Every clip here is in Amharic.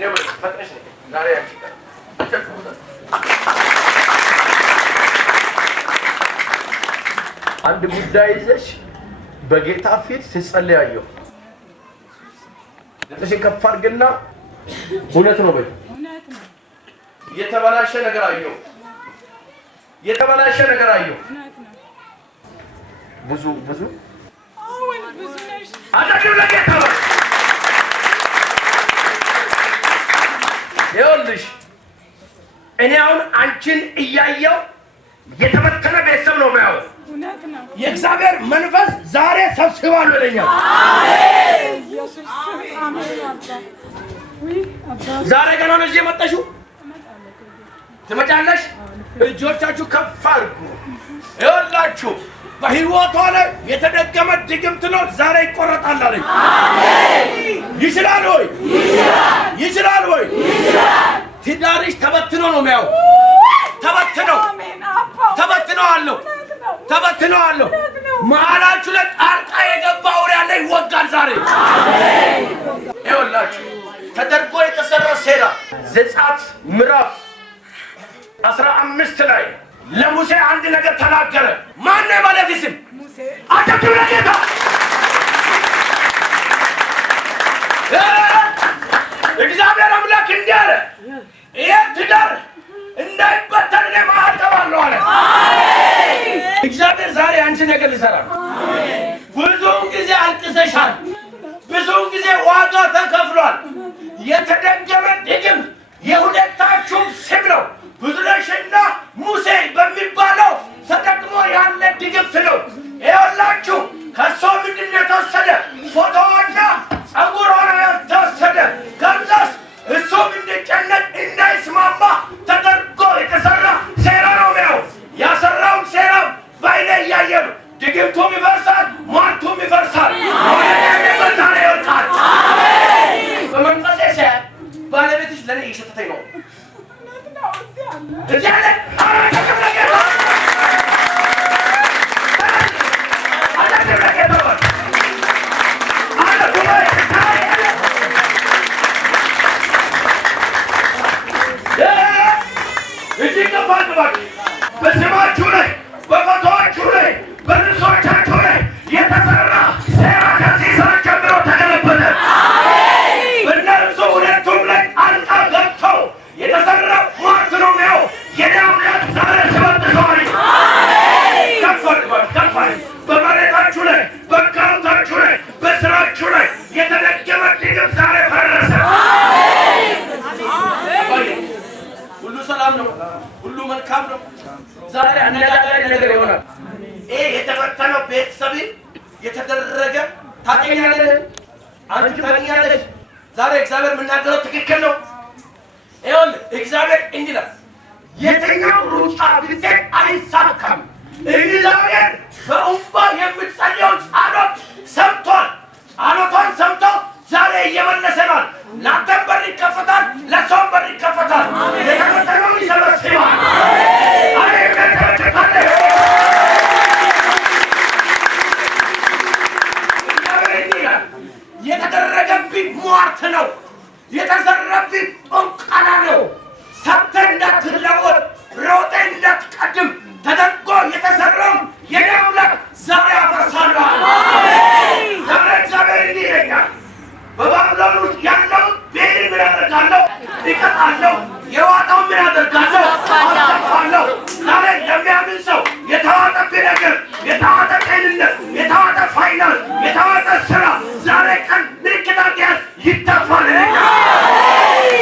ነው ፈጥነሽ ነው ዛሬ ያቺ አንድ ጉዳይ ይዘሽ በጌታ ፊት ሲጸልያዩ ለተሽ ከፋርግና እውነት ነው በይ የተበላሸ ነገር አየሁ የተበላሸ ነገር አየሁ ብዙ አዳግም ለጌታ ይኸውልሽ እኔ አሁን አንቺን እያየሁ የተመተነ ቤተሰብ ነው የሚያው የእግዚአብሔር መንፈስ ዛሬ ሰብስቧል ወደኛው አሜን ኢየሱስ አሜን ዛሬ ገና ነው እዚህ የመጣሽው ትመጫለሽ እጆቻችሁ ከፍ አድርጉ ይኸውላችሁ በህይወቷ ላይ የተደገመ ድግምት ነው ዛሬ ይቆረጣል አለኝ አሜን ይችላል ወይ ይችላል ወይ ትዳርሽ ተበትኖ ነው የሚያው ተበትኖ አለው መሃላችሁ ላይ ጣልቃ የገባ ወሬ ያለ ይወጋል ዛሬ አሜን ይኸውላችሁ ተደርጎ የተሰራ ሴራ ዘጸአት ምዕራፍ 15 ላይ ለሙሴ አንድ ነገር ተናገረ ማን ነው ማለት ይስም ሙሴ አጨብጭቡ ለጌታ እግዚአብሔር አምላክ እንዲህ አለ ይሄ ትዳር እንዳይበተን ነው ማዕቀባለሁ አለ አሜን እግዚአብሔር ዛሬ አንቺ ነገር ሊሰራ አሜን ብዙውን ጊዜ አልቅሰሻል ብዙውን ጊዜ ዋጋ ተከፍሏል የተደገመ ድግም የሁለታችሁም ስም ነው ብዙለሽና ሙሴ በሚባለው ተደግሞ ያለ ድግምት ነው ይኸውላችሁ ከሷ ምንድን ነው የተወሰደ ፎቶዋና ጸጉሯን የተወሰደ ከዛስ እሱም እንዲጨነቅ እንዳይስማማ ተደርጎ የተሰራ ሴራ ነው ያው ያሰራውን ሴራ ባይኔ እያየ ነው ድግምቱም ይፈርሳል ሟርቱም ይፈርሳል ዛሬ ይወጣል በመንፈሴ ሲያይ ባለቤትሽ ለእኔ እየሸተተኝ ነው እዚህ አለ አጨብጭቡ ለጌታ አጨብጭቡ ለጌታ በስማችሁ ላይ በፎቶአችሁ ላይ በልብሶቻችሁ ላይ የተሰራ ሴራ ከዚህ ሰዓት ጀምሮ ተገለበጠ በእነርሱ ሁለቱም ላይ ጣልቃ ገብተው የተሰራ ሟርት ነው የሚያው የኔ አምላክ ዛሬ ሲበጥሰዋል ከፋል በመሬታችሁ ላይ በአካውንታችሁ ላይ በስራችሁ ላይ የተደገመ ድግምት ዛሬ ፈረሰ ሁሉ ሰላም ነው ሁሉ መልካም ነው ዛሬ አነጋጋሪ ነገር ይሆናል ይሄ የተበተነው ቤተሰብ የተደረገ ታገኛለህ አንቺ ታገኛለሽ ዛሬ እግዚአብሔር የምናገረው ትክክል ነው ይኸውልህ እግዚአብሔር እንዲህ ይላል የትኛው ሩጫ ጊዜ አይሳካም እግዚአብሔር በእንባ የምትጸልየውን ጸሎት ሰምቷል ጸሎቷን ሰምቶ ዛሬ እየመለሰ ነው ለአንተም በር ይከፈታል ለሰውም በር ይከፈታል የተበተነውን ይሰበስባል የተደረገብኝ ሟርት ነው የተሰራብኝ ጦንቃና ነው ሰብተህ እንዳትለወጥ ሮጠህ እንዳትቀድም ተደርጎ የተሰራው የኔ አምላክ ዛሬ አፈርሳለሁ ዛሬ እግዚአብሔር እንዲህ ይለኛል በባቢሎን ውስጥ ያለው ቤት ምን አደርጋለሁ እቀጣለሁ የዋጠው ምን አደርጋለሁ አጠፋለሁ ዛሬ ለሚያምን ሰው የተዋጠብህ ነገር የተዋጠ ጤንነት የተዋጠ ፋይናንስ የተዋጠ ስራ ዛሬ ቀን ምልክት አድርገህ ይተፋል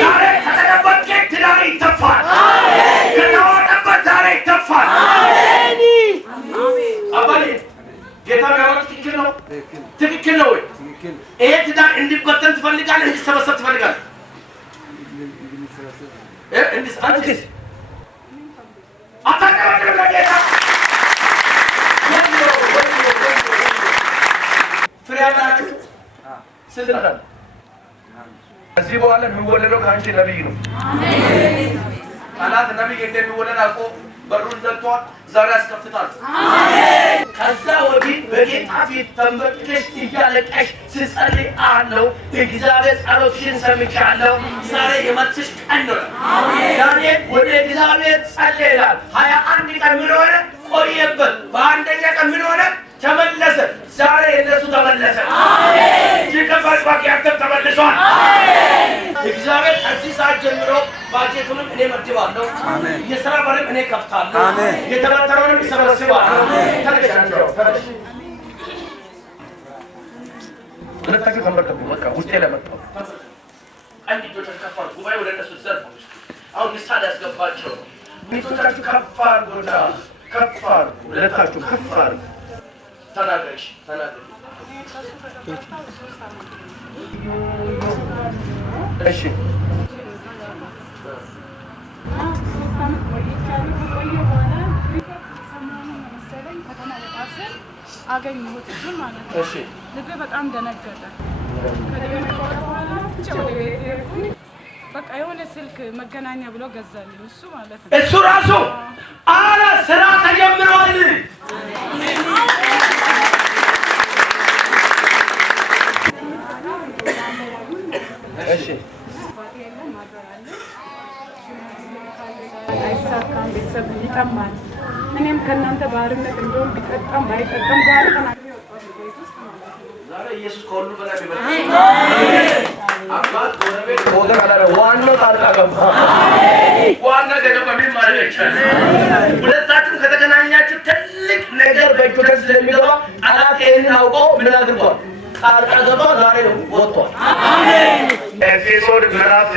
ዛሬ ከተደበቀ ትዳር ይተፋል ከተዋጠበት ዛሬ ይተፋል አባዬ ጌታ ያለው ትክክል ነው ወይ ይሄ ትዳር እንዲበተን ትፈልጋለህ እንዲሰበሰብ ትፈልጋለህ አንቺስ አታውቅም ለጌታ ፍሬ ያላችሁ ስልጣን ከዚህ በኋላ የሚወለደው ከአንቺ ነብይ ነው አሜን ጠላት ነብይ እንደሚወለድ አውቆ በሩን ዘግቷል። ዛሬ ያስከፍታል። አሜን። ከዛ ወዲህ በጌታ ፊት ተንበርክከሽ እያለቀሽ ስትጸልይ አለው እግዚአብሔር ጸሎትሽን ሰምቻለሁ። ዛሬ የመልስሽ ቀን ነው። አሜን። ዳንኤል ወደ እግዚአብሔር ጸለየ ይላል። 21 ቀን ምን ሆነ? ቆየበት። በአንደኛ ቀን ምን ሆነ? ተመለሰ። ዛሬ እነሱ ተመለሰ። አሜን። ይከፋል ባቂያተም ተመልሷል። አሜን። እግዚአብሔር ከዚህ ሰዓት ጀምሮ ባጀቱንም እኔ መድባለሁ። አሜን። የሥራ በርም እኔ ከፍታለሁ። አሜን። የተበተነውንም ይሰበስባለሁ። አሜን። ተነጋግረው ተነሽ ለታችሁ ተመርከቡ። በቃ ውስጤ ለመጣው አንድ ጆች ከፋር ጉባኤ ወደ እነሱ ዘርፍ አሁን ምሳሌ ያስገባቸው ሚቶቻችሁ ከፋር ጎዳ ከፋር ለታችሁ ከፋር ተናገርሽ ተናገር። እሺ አገኘሁት ማለት ነው። እሺ ልቤ በጣም ደነገጠ። በቃ የሆነ ስልክ መገናኛ ብሎ ገዛልኝ እሱ ማለት ነው። እሱ ራሱ አረ ስራ ተጀምሯል። እሺ አይሳካም፣ ቤተሰብ ይጠማል። እኔም ከእናንተ ባርነት እንደውም ቢጠጣም ባይጠጣም ዛሬ ተናግሬ ወጣሁ ቤት ውስጥ ማለት ነው። ዛሬ ኢየሱስ ከሁሉ በላይ ይበልጣል። አባት ወረቤት ወደ ካላረ ዋናው ጣልቃ ገባ። ዋና ገደብ ከምን ማለት ይችላል? ሁለታችሁም ከተገናኛችሁ ትልቅ ነገር በእጆቻችሁ ስለሚገባ ጠላት ይሄንን አውቆ ምን አድርጓል? ጣልቃ ገባ። ዛሬ ወጥቷል። አሜን። ኤፌሶን ምዕራፍ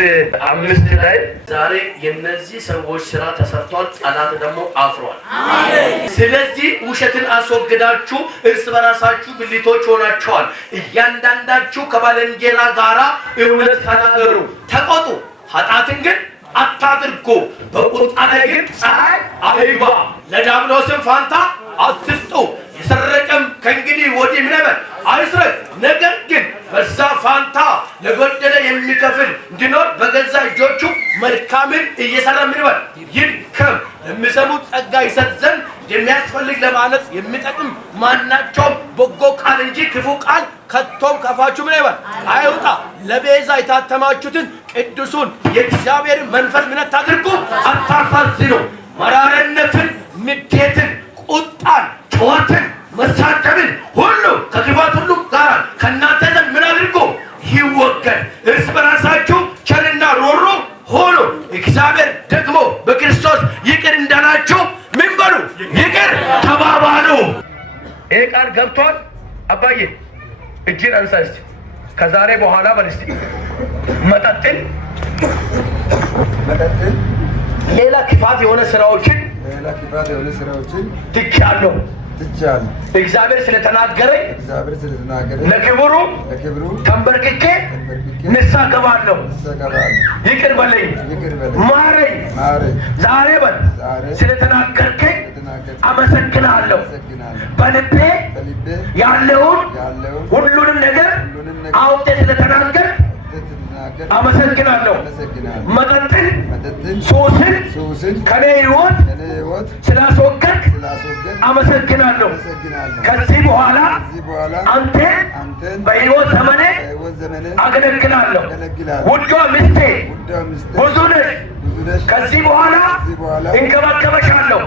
5 ላይ ዛሬ የነዚህ ሰዎች ስራ ተሰርቷል። ጠላት ደግሞ አፍሯል። አሜን። ስለዚህ ውሸትን አስወግዳችሁ እርስ በራሳችሁ ብልቶች ሆናችኋል። እያንዳንዳችሁ ከባልንጀራ ጋራ እውነት ተናገሩ፣ ተቆጡ፣ ኃጢአትን ግን አታድርጉ። በቁጣ ላይ ግን ፀሐይ አይግባ፣ ለዲያብሎስም ፋንታ አትስጡ። የሰረቀም ከእንግዲህ ወዲህ ምን ይበል? አይስረቅ። ነገር ግን በዛ ፋንታ ለጎደለ የሚከፍል እንዲኖር በገዛ እጆቹ መልካምን እየሰራ ምን ይበል? ይድከም። ለሚሰሙት ጸጋ ይሰጥ ዘንድ የሚያስፈልግ ለማለት የሚጠቅም ማናቸውም በጎ ቃል እንጂ ክፉ ቃል ከቶም ከፋችሁ ምን ይበል? አይውጣ። ለቤዛ የታተማችሁትን ቅዱሱን የእግዚአብሔርን መንፈስ ምን አታድርጉ? አታሳዝኑ። መራርነትን፣ ንዴትን፣ ቁጣን፣ ጩኸትን፣ መሳደብን ሁሉ ከክፋት ሁሉ ጋር ከእናንተ ዘንድ ምን አድርጎ ይወገድ። እርስ በራሳችሁ ቸርና ሮሮ ሆኑ፣ እግዚአብሔር ደግሞ በክርስቶስ ይቅር እንዳላችሁ ምን በሉ? ይቅር ተባባሉ። ይሄ ቃል ገብቷል። አባዬ እጅን አንሳ እስቲ። ከዛሬ በኋላ በል እስቲ መጠጥን፣ ሌላ ክፋት የሆነ ስራዎችን ትቻለሁ። እግዚአብሔር ስለተናገረኝ ለክብሩ ተንበርክኬ ንስሐ ገባለሁ። ይቅር በለኝ፣ ማረኝ። ዛሬ በል ስለተናገርከኝ አመሰግናለሁ። በልቤ ያለውን ሁሉንም ነገር አውጤ ስለተናገር አመሰግናለሁ። መጠጥን፣ ሱስን ከኔ ሕይወት ስላስወገድክ አመሰግናለሁ። ከዚህ በኋላ አንተ በሕይወት ዘመኔ አገለግላለሁ። ውዷ ሚስቴ ብዙ ነሽ። ከዚህ በኋላ እንከባከበሻለሁ፣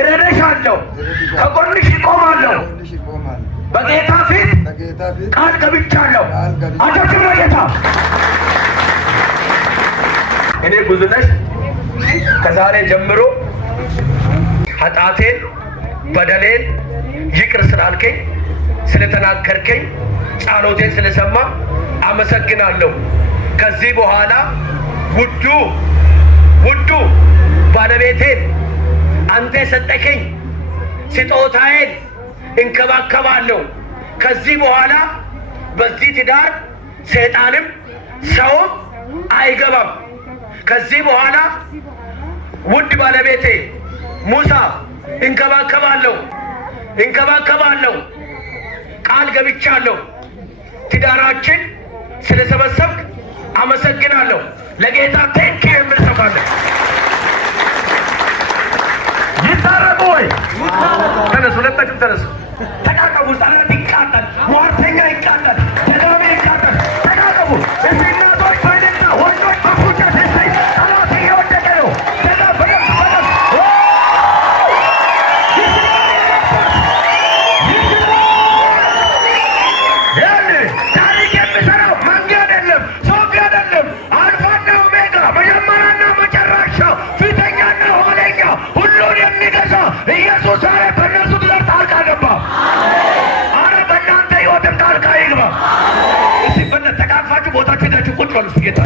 እረዳሻለሁ፣ ከጎንሽ እቆማለሁ። በጌታ ፊት ቃል ገብቻለሁ። አጨብጭቡ ለጌታ። እኔ ብዙ ነሽ ከዛሬ ጀምሮ ኃጢአቴን በደሌን ይቅር ስላልከኝ ስለተናገርከኝ ጸሎቴን ስለሰማ አመሰግናለሁ። ከዚህ በኋላ ውዱ ባለቤቴን አንተ የሰጠከኝ ስጦታዬን እንከባከባለሁ። ከዚህ በኋላ በዚህ ትዳር ሰይጣንም ሰውም አይገባም። ከዚህ በኋላ ውድ ባለቤቴ ሙሳ እንከባከባለሁ። ቃል ገብቻለሁ። ትዳራችን ስለሰበሰብክ አመሰግናለሁ። ለጌታ ቴንኪ የምንሰማለን። ወይ? ተነሱ፣ ሁለታችሁም ተነሱ። ተቃቀቡ። ጠላት ይቃጠል፣ ሟርተኛ ይቃጠል፣ ተዳሚ ይቃጠል። ተቃቀቡ። እስቲ እናቶች በደስታ ወንዶች በፉጨት እስቲ ጠላት እየወደቀ ነው። ታሪክ የሚሰራው መንገድ የለም፣ ሰው አይደለም። አልፋና ኦሜጋ መጀመሪያና መጨረሻ ፊተኛና ኋለኛ ሁሉን የሚገዛ ኢየሱስ ዛሬ በእነሱ ትዳር ጣልቃ ገባ። አረ በእናንተ ሕይወትም ጣልቃ ይግባ። እስቲ በእናትህ ተቃቅፋችሁ ቦታችሁ ሄዳችሁ ቁጭ በሉ። እስቲ ጌታ